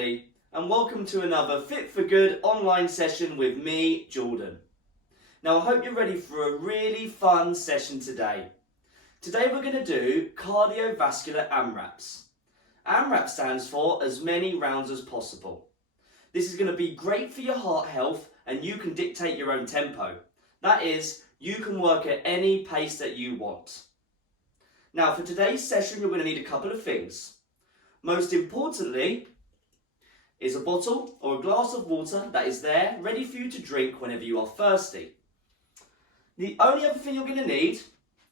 everybody, and welcome to another Fit for Good online session with me, Jordan. Now I hope you're ready for a really fun session today. Today we're going to do Cardiovascular AMRAPs. AMRAP stands for as many rounds as possible. This is going to be great for your heart health and you can dictate your own tempo. That is, you can work at any pace that you want. Now for today's session you're going to need a couple of things. Most importantly is a bottle or a glass of water that is there ready for you to drink whenever you are thirsty. The only other thing you're going to need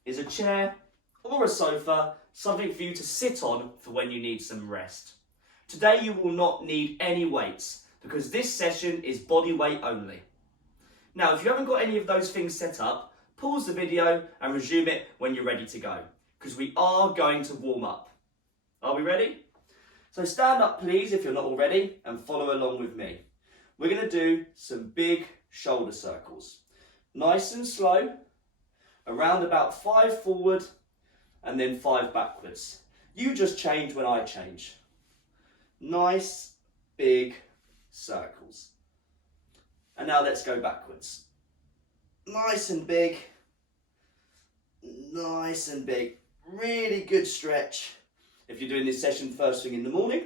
is a chair or a sofa, something for you to sit on for when you need some rest. Today you will not need any weights because this session is body weight only. Now if you haven't got any of those things set up, pause the video and resume it when you're ready to go because we are going to warm up. Are we ready? So stand up please if you're not already and follow along with me. We're going to do some big shoulder circles. Nice and slow, around about 5 forward and then 5 backwards. You just change when I change. Nice big circles. And now let's go backwards. Nice and big. Nice and big. Really good stretch. If you're doing this session first thing in the morning,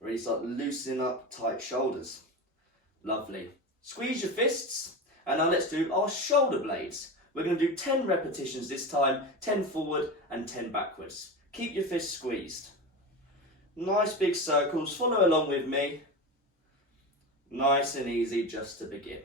really start loosening up tight shoulders. Lovely. Squeeze your fists, and now let's do our shoulder blades. We're going to do 10 repetitions this time, 10 forward and 10 backwards. Keep your fists squeezed. Nice big circles, follow along with me. Nice and easy just to begin.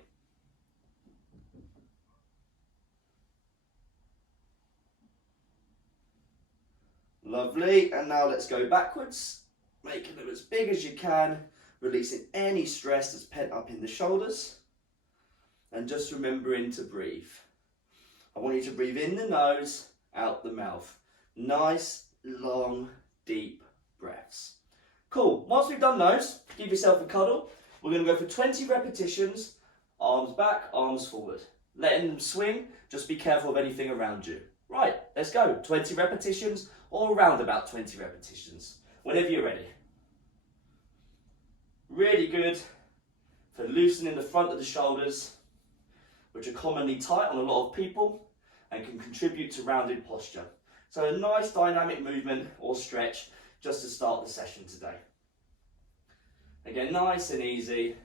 Lovely, and now let's go backwards, making them as big as you can, releasing any stress that's pent up in the shoulders, and just remembering to breathe. I want you to breathe in the nose, out the mouth. Nice, long, deep breaths. Cool, once we've done those, give yourself a cuddle. We're going to go for 20 repetitions, arms back, arms forward. Letting them swing, just be careful of anything around you. Right, let's go. 20 repetitions or around about 20 repetitions, whenever you're ready. Really good for loosening the front of the shoulders, which are commonly tight on a lot of people and can contribute to rounded posture. So a nice dynamic movement or stretch just to start the session today. Again, nice and easy,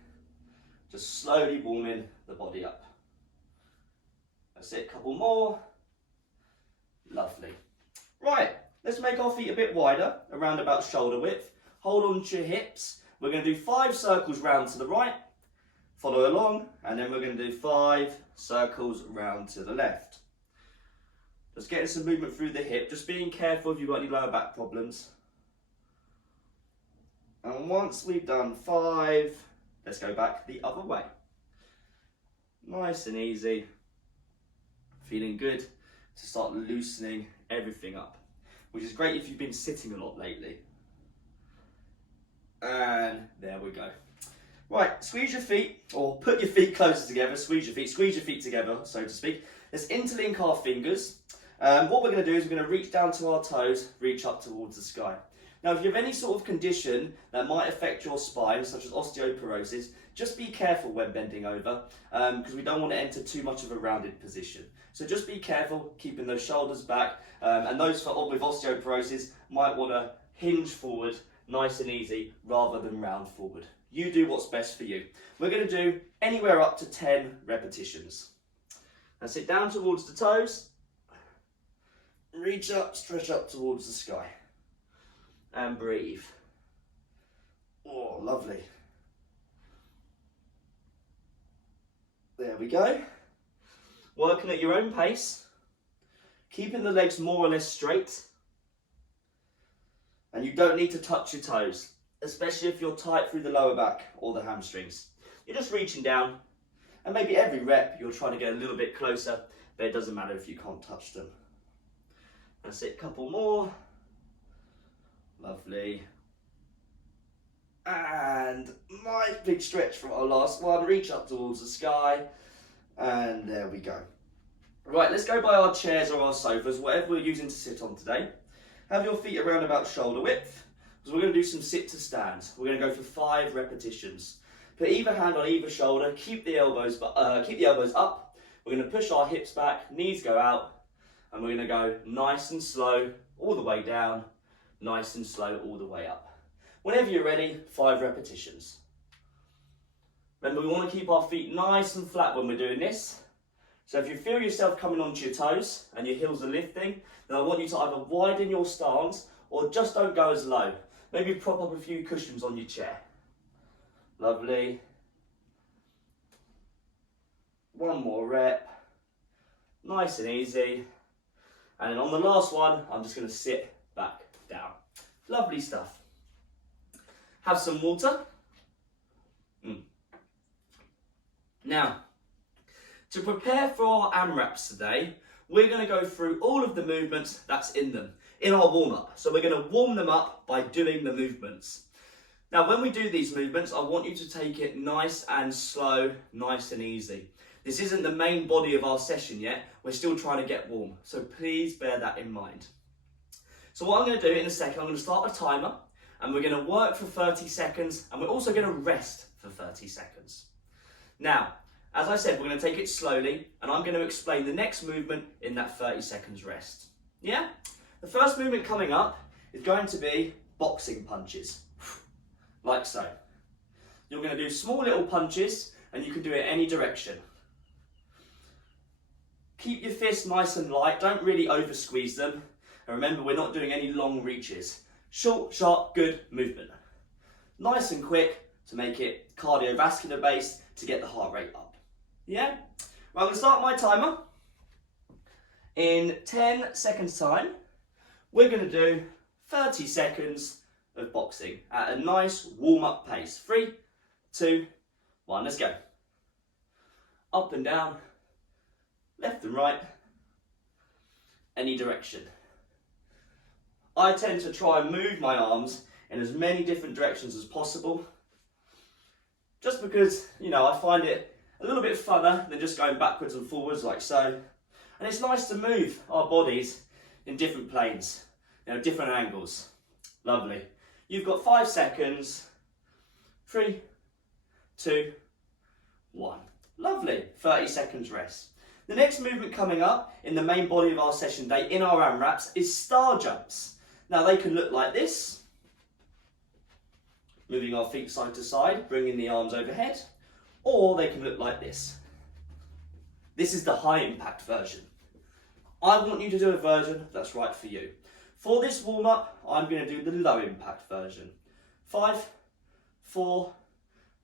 just slowly warming the body up. That's it, a couple more. Lovely. Right, let's make our feet a bit wider, around about shoulder width. Hold on to your hips. We're going to do 5 circles round to the right. Follow along, and then we're going to do 5 circles round to the left. Just getting some movement through the hip, just being careful if you've got any lower back problems. And once we've done 5, let's go back the other way. Nice and easy. Feeling good to start loosening everything up, which is great if you've been sitting a lot lately. And there we go. Right, squeeze your feet, or put your feet closer together, squeeze your feet together, so to speak. Let's interlink our fingers. What we're going to do is we're going to reach down to our toes, reach up towards the sky. Now, if you have any sort of condition that might affect your spine, such as osteoporosis, just be careful when bending over, because we don't want to enter too much of a rounded position. So just be careful, keeping those shoulders back, and those with osteoporosis might want to hinge forward, nice and easy, rather than round forward. You do what's best for you. We're going to do anywhere up to 10 repetitions. Now sit down towards the toes, reach up, stretch up towards the sky, and breathe. Oh, lovely. There we go. Working at your own pace, keeping the legs more or less straight, and you don't need to touch your toes, especially if you're tight through the lower back or the hamstrings. You're just reaching down, and maybe every rep you're trying to get a little bit closer, but it doesn't matter if you can't touch them. That's it, couple more. Lovely. And nice big stretch for our last one. Reach up towards the sky. And there we go. Right, let's go by our chairs or our sofas, whatever we're using to sit on today. Have your feet around about shoulder width. because we're going to do some sit to stands. We're going to go for 5 repetitions. Put either hand on either shoulder, keep the elbows up. We're going to push our hips back, knees go out, and we're going to go nice and slow all the way down, nice and slow all the way up. Whenever you're ready, 5 repetitions. Remember, we want to keep our feet nice and flat when we're doing this. So if you feel yourself coming onto your toes and your heels are lifting, then I want you to either widen your stance or just don't go as low. Maybe prop up a few cushions on your chair. Lovely. 1 more rep. Nice and easy. And then on the last one, I'm just going to sit back down. Lovely stuff. Have some water. Now, to prepare for our AMRAPs today, we're going to go through all of the movements that's in them, in our warm-up. So we're going to warm them up by doing the movements. Now, when we do these movements, I want you to take it nice and slow, nice and easy. This isn't the main body of our session yet. We're still trying to get warm. So please bear that in mind. So what I'm going to do in a second, I'm going to start a timer and we're going to work for 30 seconds and we're also going to rest for 30 seconds. Now, as I said, we're going to take it slowly and I'm going to explain the next movement in that 30 seconds rest. Yeah? The first movement coming up is going to be boxing punches, like so. You're going to do small little punches and you can do it any direction. Keep your fists nice and light, don't really over squeeze them. And remember, we're not doing any long reaches. Short, sharp, good movement. Nice and quick to make it cardiovascular based to get the heart rate up. Yeah? Well, I'm going to start my timer. In 10 seconds time, we're going to do 30 seconds of boxing at a nice warm-up pace. 3, 2, 1, let's go. Up and down, left and right, any direction. I tend to try and move my arms in as many different directions as possible, just because, I find it a little bit funner than just going backwards and forwards like so. And it's nice to move our bodies in different planes, different angles. Lovely. You've got 5 seconds. 3, 2, 1. Lovely. 30 seconds rest. The next movement coming up in the main body of our session day in our AMRAPs is star jumps. Now they can look like this. Moving our feet side to side, bringing the arms overhead. Or they can look like this. This is the high impact version. I want you to do a version that's right for you. For this warm up, I'm going to do the low impact version. 5, 4,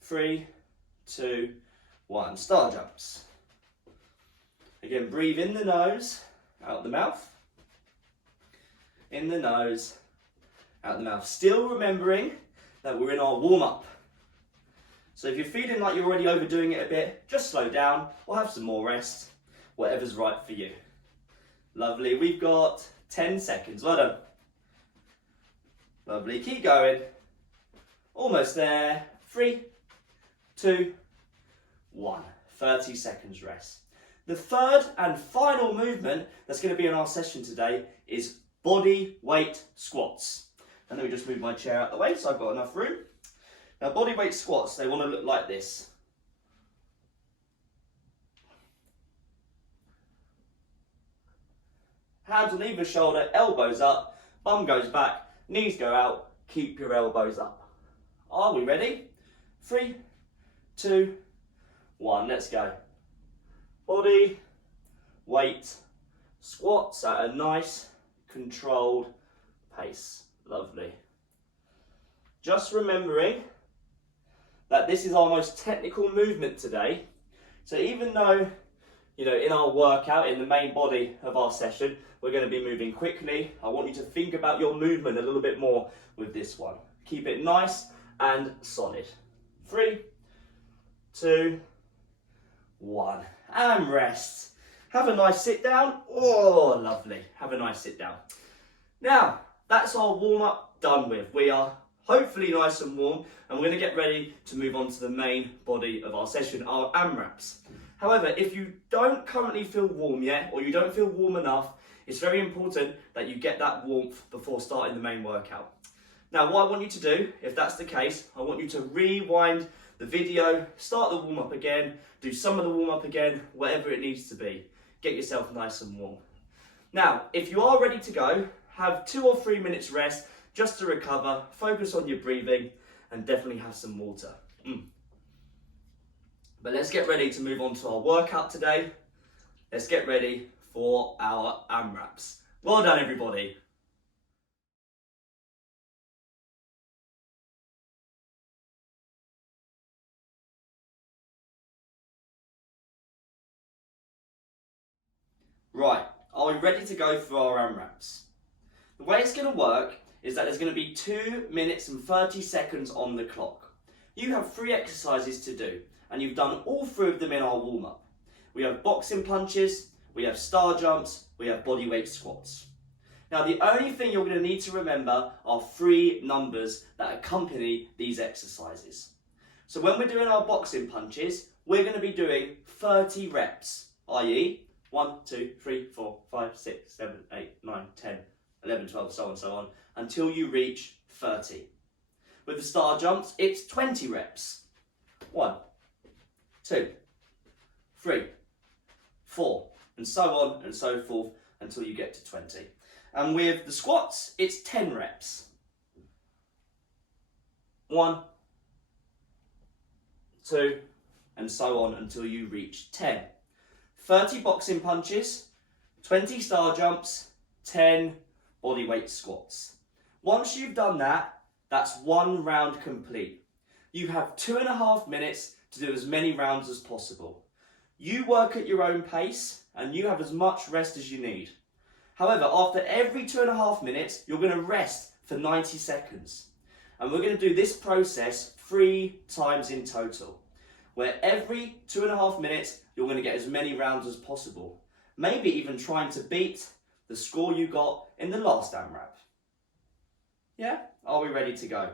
3, 2, 1. Star jumps. Again, breathe in the nose, out the mouth. In the nose, out the mouth. Still remembering that we're in our warm up. So if you're feeling like you're already overdoing it a bit, just slow down or have some more rest. Whatever's right for you. Lovely. We've got 10 seconds. Well done. Lovely. Keep going. Almost there. 3, 2, 1. 30 seconds rest. The third and final movement that's going to be in our session today is body weight squats. And let me just move my chair out the way so I've got enough room. Now body weight squats, they want to look like this. Hands on either shoulder, elbows up, bum goes back, knees go out, keep your elbows up. Are we ready? 3, 2, 1, let's go. Body weight squats at a nice controlled pace. Lovely. Just remembering that this is our most technical movement today. So even though, in our workout, in the main body of our session, we're going to be moving quickly, I want you to think about your movement a little bit more with this one. Keep it nice and solid. 3, 2, 1. And rest. Have a nice sit down. Oh, lovely. Have a nice sit down. Now, that's our warm-up done with. We are hopefully nice and warm, and we're going to get ready to move on to the main body of our session, our AMRAPs. However, if you don't currently feel warm yet, or you don't feel warm enough, it's very important that you get that warmth before starting the main workout. Now what I want you to do, if that's the case, I want you to rewind the video, start the warm up again, do some of the warm up again, whatever it needs to be. Get yourself nice and warm. Now, if you are ready to go, have 2 or 3 minutes rest just to recover, focus on your breathing, and definitely have some water. But let's get ready to move on to our workout today. Let's get ready for our AMRAPs. Well done, everybody. Right, are we ready to go for our AMRAPs? The way it's going to work is that there's going to be 2 minutes and 30 seconds on the clock. You have 3 exercises to do, and you've done all 3 of them in our warm-up. We have boxing punches, we have star jumps, we have bodyweight squats. Now the only thing you're going to need to remember are 3 numbers that accompany these exercises. So when we're doing our boxing punches, we're going to be doing 30 reps, i.e. 1, 2, 3, 4, 5, 6, 7, 8, 9, 10, 11, 12, so on, until you reach 30. With the star jumps, it's 20 reps. 1, 2, 3, 4, and so on and so forth until you get to 20. And with the squats, it's 10 reps. 1, 2, and so on until you reach 10. 30 boxing punches, 20 star jumps, 10 bodyweight squats. Once you've done that, that's 1 round complete. You have 2.5 minutes to do as many rounds as possible. You work at your own pace and you have as much rest as you need. However, after every 2.5 minutes, you're going to rest for 90 seconds. And we're going to do this process 3 times in total, where every 2.5 minutes, you're going to get as many rounds as possible. Maybe even trying to beat the score you got in the last AMRAP. Yeah? Are we ready to go?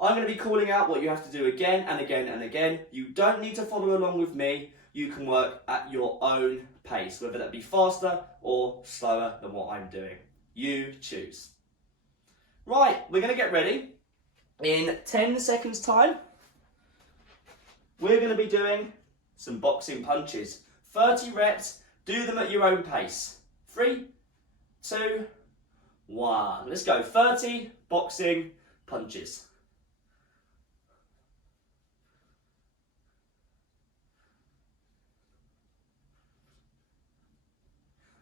I'm going to be calling out what you have to do again and again and again. You don't need to follow along with me. You can work at your own pace, whether that be faster or slower than what I'm doing. You choose. Right, we're going to get ready. In 10 seconds time, we're going to be doing some boxing punches. 30 reps, do them at your own pace. 3, 2, 1. Let's go. 30 boxing punches.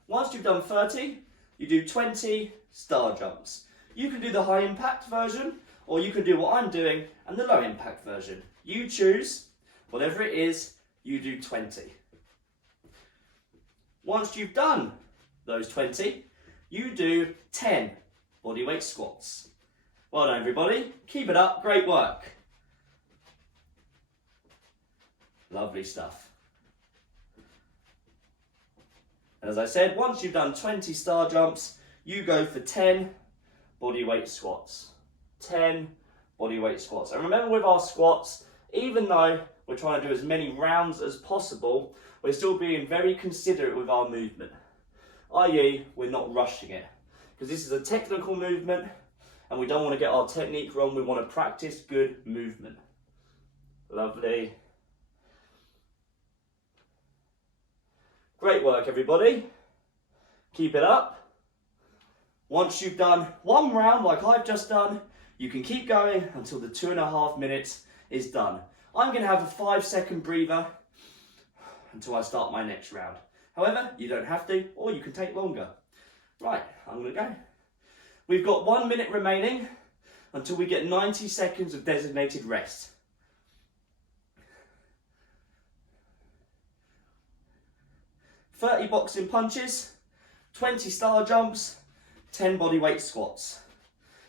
Once you've done 30, you do 20 star jumps. You can do the high impact version, or you can do what I'm doing and the low impact version. You choose. Whatever it is, you do 20. Once you've done those 20, you do 10 bodyweight squats. Well done, everybody. Keep it up. Great work. Lovely stuff. As I said, once you've done 20 star jumps, you go for 10 bodyweight squats. 10 bodyweight squats. And remember with our squats, even though we're trying to do as many rounds as possible, we're still being very considerate with our movement. I.e., we're not rushing it. Because this is a technical movement and we don't want to get our technique wrong. We want to practice good movement. Lovely. Great work, everybody. Keep it up. Once you've done 1 round like I've just done, you can keep going until the 2.5 minutes is done. I'm going to have a 5-second breather until I start my next round. However, you don't have to, or you can take longer. Right, I'm going to go. We've got 1 minute remaining until we get 90 seconds of designated rest. "30 boxing punches, 20 star jumps, 10 bodyweight squats."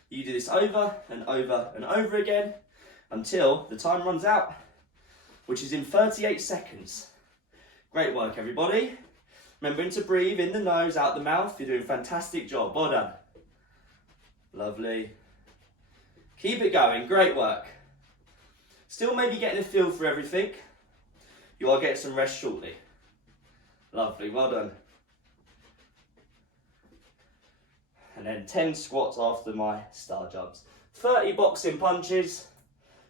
You do this over and over and over again until the time runs out, which is in 38 seconds. Great work, everybody. Remembering to breathe in the nose, out the mouth. You're doing a fantastic job. Well done. Lovely. Keep it going. Great work. Still maybe getting a feel for everything. You are getting some rest shortly. Lovely. Well done. And then 10 squats after my star jumps. 30 boxing punches,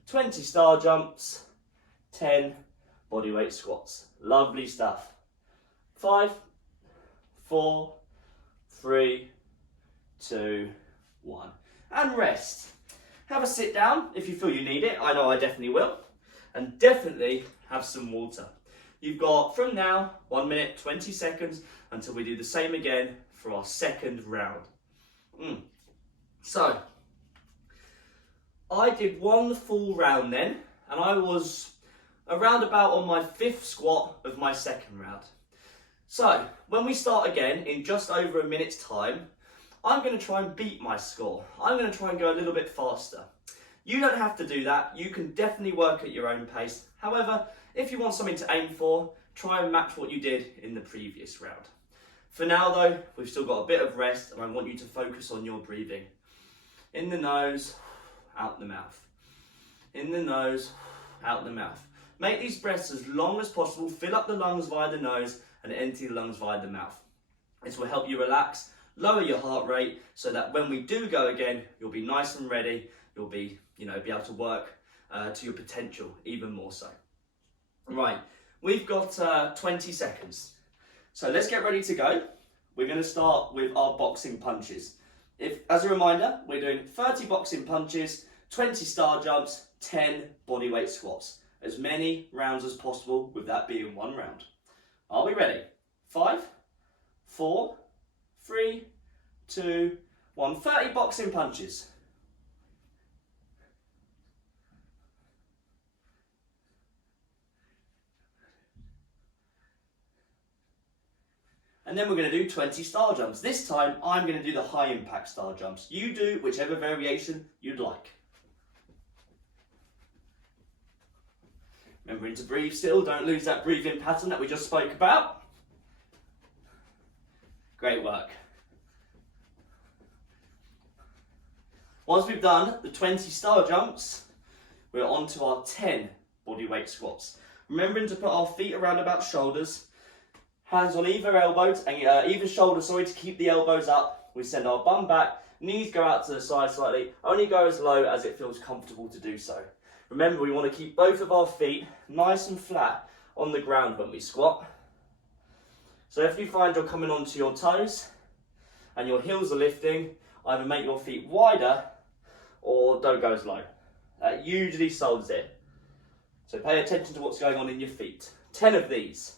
20 star jumps, 10 bodyweight squats. Lovely stuff. 5, 4, 3, 2, 1. And rest. Have a sit down if you feel you need it. I know I definitely will. And definitely have some water. You've got, from now, 1 minute, 20 seconds until we do the same again for our second round. So, I did one full round then, and I was around about on my 5th squat of my second round. So, when we start again in just over a minute's time, I'm going to try and beat my score. I'm going to try and go a little bit faster. You don't have to do that. You can definitely work at your own pace. However, if you want something to aim for, try and match what you did in the previous round. For now though, we've still got a bit of rest and I want you to focus on your breathing. In the nose, out the mouth. In the nose, out the mouth. Make these breaths as long as possible. Fill up the lungs via the nose and empty the lungs via the mouth. This will help you relax, lower your heart rate so that when we do go again, you'll be nice and ready. You'll be, be able to work to your potential even more so. Right, we've got 20 seconds. So let's get ready to go. We're going to start with our boxing punches. As a reminder, we're doing 30 boxing punches, 20 star jumps, 10 bodyweight squats. As many rounds as possible with that being one round. Are we ready? 5, 4, 3, 2, 1. 30 boxing punches. And then we're going to do 20 star jumps. This time, I'm going to do the high impact star jumps. You do whichever variation you'd like. Remembering to breathe still, don't lose that breathing pattern that we just spoke about. Great work. Once we've done the 20 star jumps, we're on to our 10 bodyweight squats. Remembering to put our feet around about shoulders, hands on either elbow, either shoulder, to keep the elbows up. We send our bum back, knees go out to the side slightly, only go as low as it feels comfortable to do so. Remember, we want to keep both of our feet nice and flat on the ground when we squat. So if you find you're coming onto your toes and your heels are lifting, either make your feet wider or don't go as low. That usually solves it. So pay attention to what's going on in your feet. 10 of these.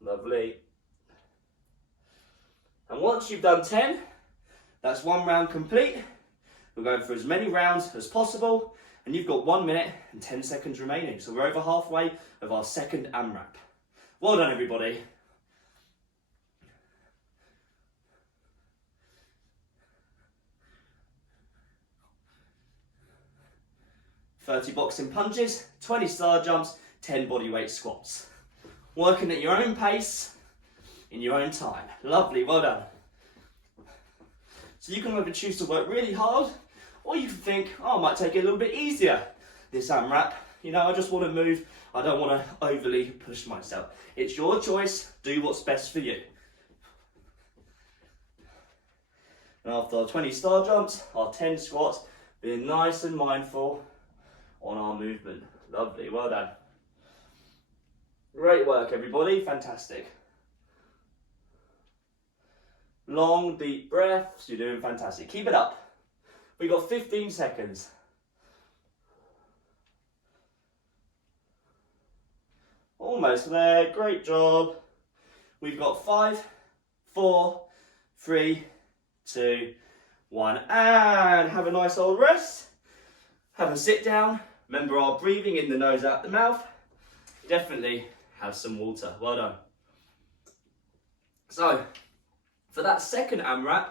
Lovely. And once you've done 10, that's one round complete. We're going for as many rounds as possible. And you've got 1 minute and 10 seconds remaining. So we're over halfway of our second AMRAP. Well done, everybody. "30 boxing punches, 20 star jumps, 10 bodyweight squats. Working at your own pace, in your own time. Lovely, well done. So you can either choose to work really hard, or you can think, I might take it a little bit easier, this AMRAP. I just want to move. I don't want to overly push myself. It's your choice. Do what's best for you. And after our 20 star jumps, our 10 squats, being nice and mindful on our movement. Lovely, well done. Great work, everybody. Fantastic. Long, deep breaths. You're doing fantastic. Keep it up. We've got 15 seconds. Almost there. Great job. We've got 5, 4, 3, 2, 1. And have a nice old rest. Have a sit down. Remember our breathing in the nose, out the mouth. Definitely have some water. Well done. So, for that second AMRAP,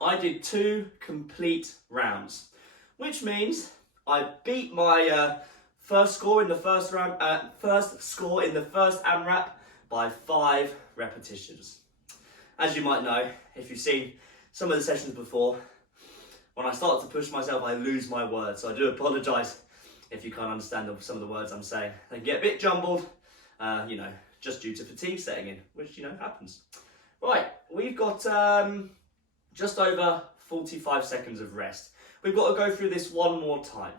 I did 2 complete rounds, which means I beat my first score in the first AMRAP by 5 repetitions. As you might know, if you've seen some of the sessions before, when I start to push myself, I lose my words. So I do apologise if you can't understand some of the words I'm saying. They get a bit jumbled, just due to fatigue setting in, which, happens. Right, we've got just over 45 seconds of rest. we've got to go through this one more time.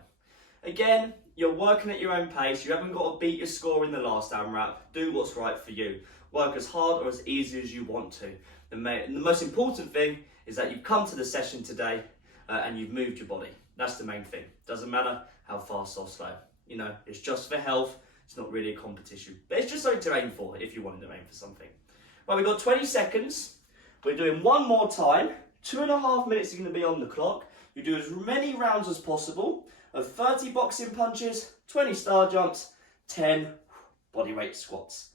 Again, you're working at your own pace. You haven't got to beat your score in the last AMRAP. Do what's right for you. Work as hard or as easy as you want to. The most important thing is that you've come to the session today and you've moved your body. That's the main thing. Doesn't matter how fast or slow. You know, it's just for health. It's not really a competition. But it's just something to aim for if you wanted to aim for something. Right, we've got 20 seconds. We're doing one more time. 2.5 minutes are going to be on the clock. You do as many rounds as possible of 30 boxing punches, 20 star jumps, 10 bodyweight squats.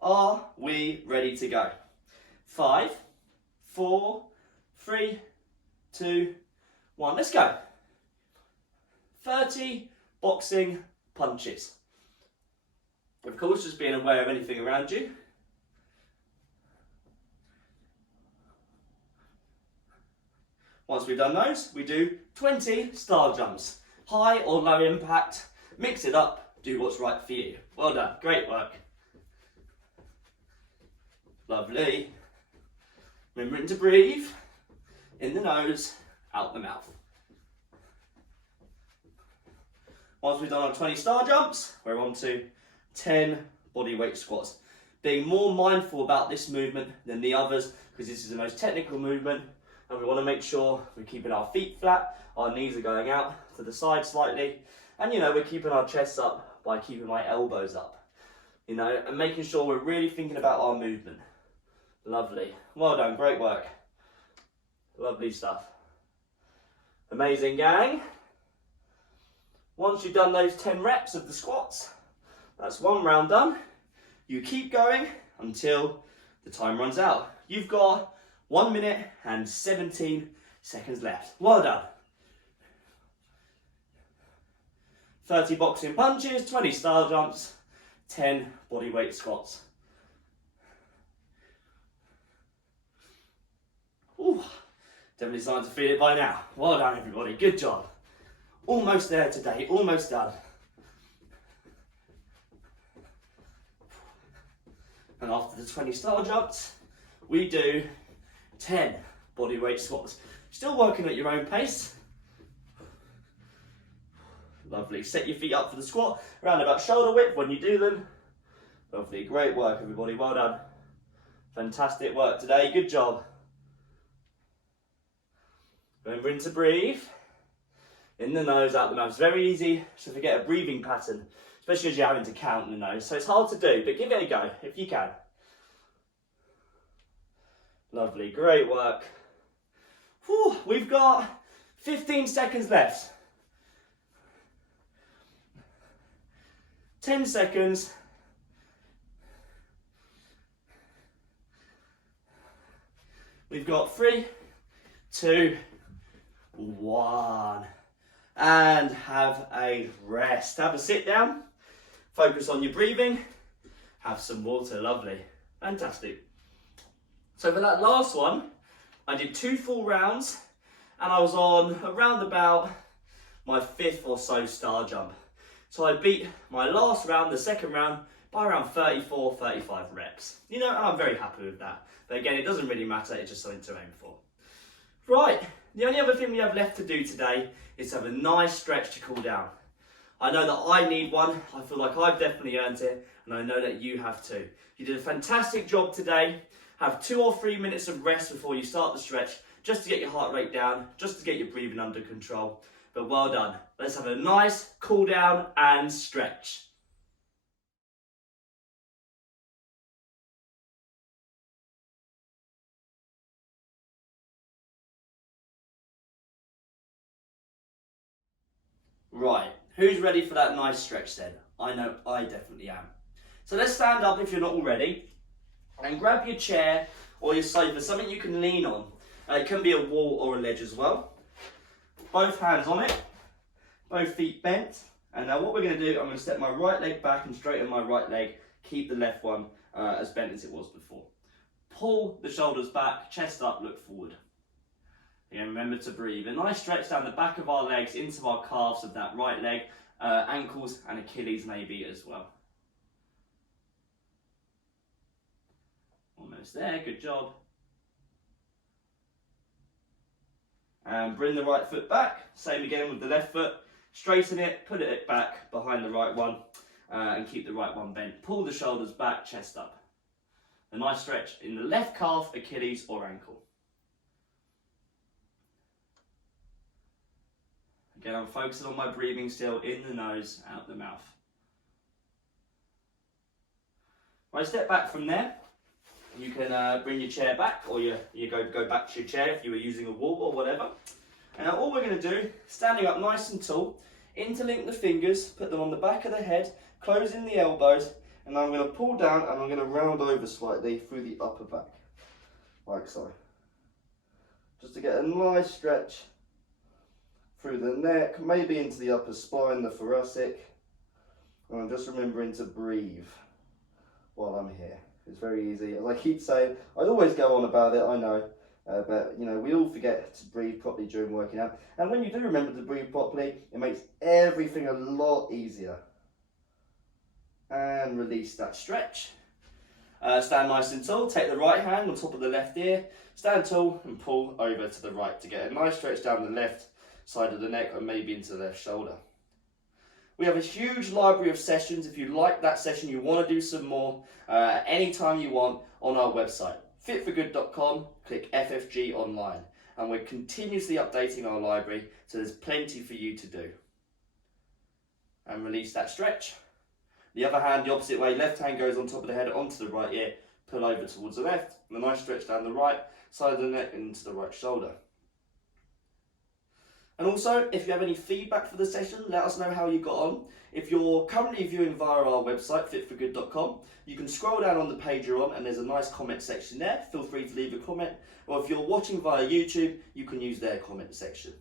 Are we ready to go? 5, 4, 3, 2, 1. Let's go. 30 boxing punches. Of course, just being aware of anything around you. Once we've done those, we do 20 star jumps. High or low impact, mix it up, do what's right for you. Well done, great work. Lovely. Remembering to breathe, in the nose, out the mouth. Once we've done our 20 star jumps, we're on to 10 bodyweight squats. Being more mindful about this movement than the others, because this is the most technical movement, and we want to make sure we're keeping our feet flat, our knees are going out to the side slightly, and you know, we're keeping our chests up by keeping my elbows up, you know, and making sure we're really thinking about our movement. Lovely. Well done, great work. Lovely stuff. Amazing, gang. Once you've done those 10 reps of the squats, that's one round done. You keep going until the time runs out. You've got 1 minute and 17 seconds left. Well done. 30 boxing punches, 20 star jumps, 10 bodyweight squats. Ooh, definitely starting to feel it by now. Well done, everybody. Good job. Almost there today. Almost done. And after the 20 star jumps, we do 10 bodyweight squats. Still working at your own pace. Lovely. Set your feet up for the squat, around about shoulder width when you do them. Lovely. Great work, everybody. Well done. Fantastic work today. Good job. Remembering to breathe. In the nose, out the mouth. It's very easy to forget a breathing pattern, especially as you're having to count in the nose. So it's hard to do, but give it a go if you can. Lovely. Great work. Whew, we've got 15 seconds left. 10 seconds. We've got 3, 2, 1. And have a rest. Have a sit down. Focus on your breathing. Have some water. Lovely. Fantastic. So for that last one, I did 2 full rounds and I was on around about my 5th or so star jump. So I beat my last round, the second round, by around 34, 35 reps. You know, and I'm very happy with that. But again, it doesn't really matter, it's just something to aim for. Right, the only other thing we have left to do today is to have a nice stretch to cool down. I know that I need one, I feel like I've definitely earned it, and I know that you have too. You did a fantastic job today. Have 2 or 3 minutes of rest before you start the stretch, just to get your heart rate down, just to get your breathing under control. But well done. Let's have a nice cool down and stretch. Right, who's ready for that nice stretch then? I know I definitely am. So let's stand up if you're not already, and grab your chair or your sofa, something you can lean on. It can be a wall or a ledge as well. Both hands on it, both feet bent. And now what we're going to do, I'm going to step my right leg back and straighten my right leg, keep the left one as bent as it was before. Pull the shoulders back, chest up, look forward. Again, remember to breathe. A nice stretch down the back of our legs into our calves of that right leg, ankles and Achilles maybe as well. Almost there, good job. And bring the right foot back. Same again with the left foot. Straighten it, put it back behind the right one, and keep the right one bent. Pull the shoulders back, chest up. A nice stretch in the left calf, Achilles or ankle. Again, I'm focusing on my breathing still, in the nose, out the mouth. When I step back from there, you can bring your chair back, or you go back to your chair if you were using a wall or whatever. And now all we're going to do, standing up nice and tall, interlink the fingers, put them on the back of the head, closing the elbows, and I'm going to pull down and I'm going to round over slightly through the upper back, like so. Just to get a nice stretch through the neck, maybe into the upper spine, the thoracic. And I'm just remembering to breathe while I'm here. It's very easy. As I keep saying, I always go on about it, I know. But you know, we all forget to breathe properly during working out. And when you do remember to breathe properly, it makes everything a lot easier. And release that stretch. Stand nice and tall. Take the right hand on top of the left ear. Stand tall and pull over to the right to get a nice stretch down the left side of the neck, or maybe into the left shoulder. We have a huge library of sessions. If you like that session, you want to do some more, anytime you want, on our website. fitforgood.com, click FFG online, and we're continuously updating our library, so there's plenty for you to do. And release that stretch. The other hand the opposite way, left hand goes on top of the head onto the right ear, pull over towards the left, and a nice stretch down the right side of the neck and into the right shoulder. And also, if you have any feedback for the session, let us know how you got on. If you're currently viewing via our website, fitforgood.com, you can scroll down on the page you're on and there's a nice comment section there. Feel free to leave a comment. Or if you're watching via YouTube, you can use their comment section.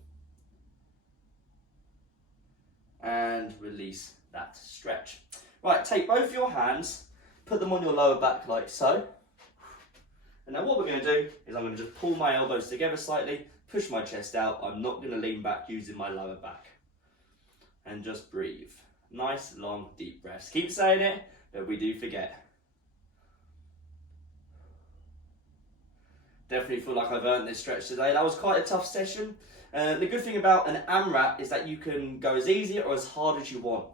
And release that stretch. Right, take both your hands, put them on your lower back like so. And now what we're going to do is I'm going to just pull my elbows together slightly, push my chest out. I'm not going to lean back using my lower back. And just breathe. Nice, long, deep breaths. Keep saying it, but we do forget. Definitely feel like I've earned this stretch today. That was quite a tough session. The good thing about an AMRAP is that you can go as easy or as hard as you want,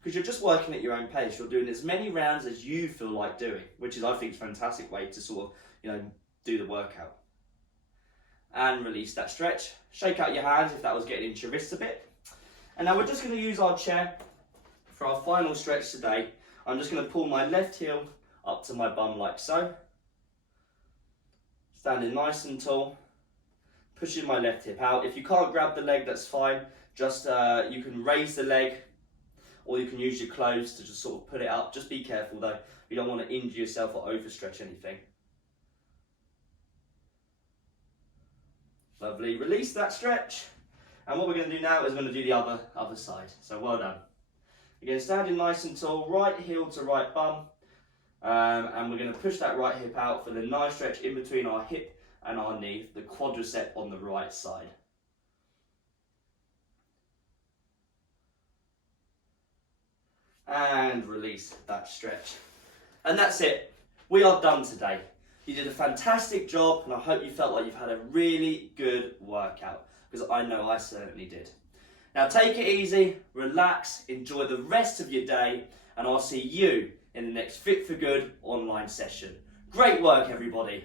because you're just working at your own pace. You're doing as many rounds as you feel like doing, which is, I think, a fantastic way to sort of, do the workout. And release that stretch. Shake out your hands if that was getting into your wrists a bit. And now we're just going to use our chair for our final stretch today. I'm just going to pull my left heel up to my bum like so. Standing nice and tall. Pushing my left hip out. If you can't grab the leg, that's fine. Just you can raise the leg, or you can use your clothes to just sort of put it up. Just be careful though. You don't want to injure yourself or overstretch anything. Lovely. Release that stretch. And what we're going to do now is we're going to do the other side. So well done. Again, standing nice and tall, right heel to right bum. And we're going to push that right hip out for the nice stretch in between our hip and our knee, the quadricep on the right side. And release that stretch. And that's it. We are done today. You did a fantastic job, and I hope you felt like you've had a really good workout, because I know I certainly did. Now take it easy, relax, enjoy the rest of your day, and I'll see you in the next Fit for Good online session. Great work, everybody.